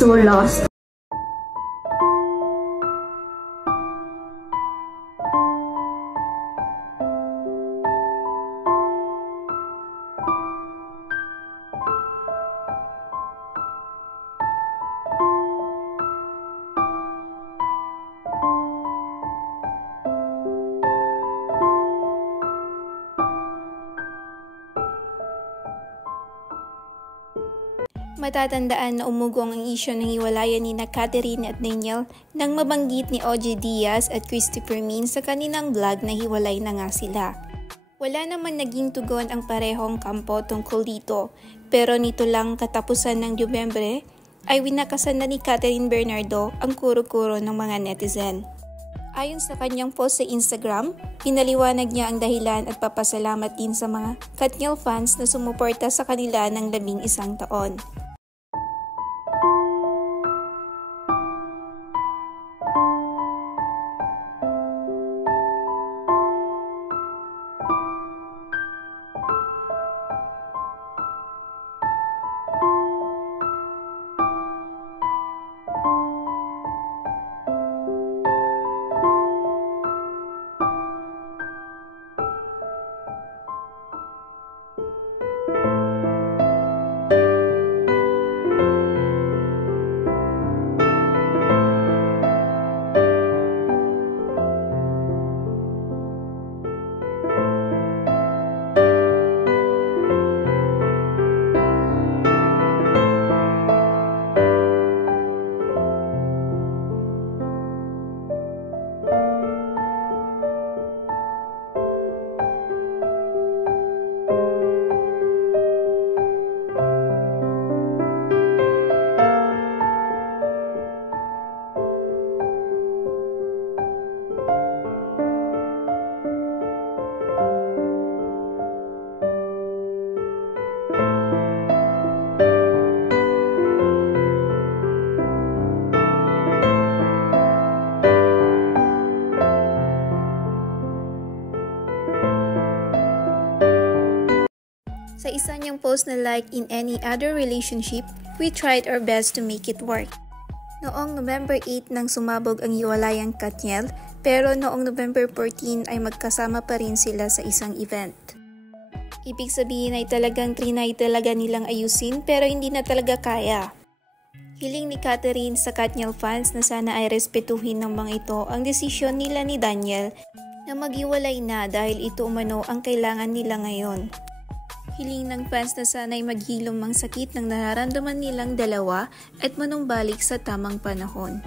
so lost. Matatandaan na umugong ang isyu ng hiwalayan ni Catherine at Daniel nang mabanggit ni OJ Diaz at Christopher Min sa kanilang vlog na hiwalay na nga sila. Wala naman naging tugon ang parehong kampo tungkol dito, pero nito lang katapusan ng Nobyembre ay winakasan na ni Catherine Bernardo ang kuro-kuro ng mga netizen. Ayon sa kanyang post sa Instagram, pinaliwanag niya ang dahilan at papasalamat din sa mga Katniel fans na sumuporta sa kanila ng 11 taon. Sa isa niyang post na like in any other relationship, we tried our best to make it work. Noong November 8 nang sumabog ang hiwalayang Katniel, pero noong November 14 ay magkasama pa rin sila sa isang event. Ibig sabihin ay talagang trinay talaga nilang ayusin pero hindi na talaga kaya. Hiling ni Catherine sa Katniel fans na sana ay respetuhin ng mga ito ang desisyon nila ni Daniel na maghiwalay na dahil ito umano ang kailangan nila ngayon. Hiling ng fans na sana'y maghilom ang sakit ng nararamdaman nilang dalawa at manumbalik sa tamang panahon.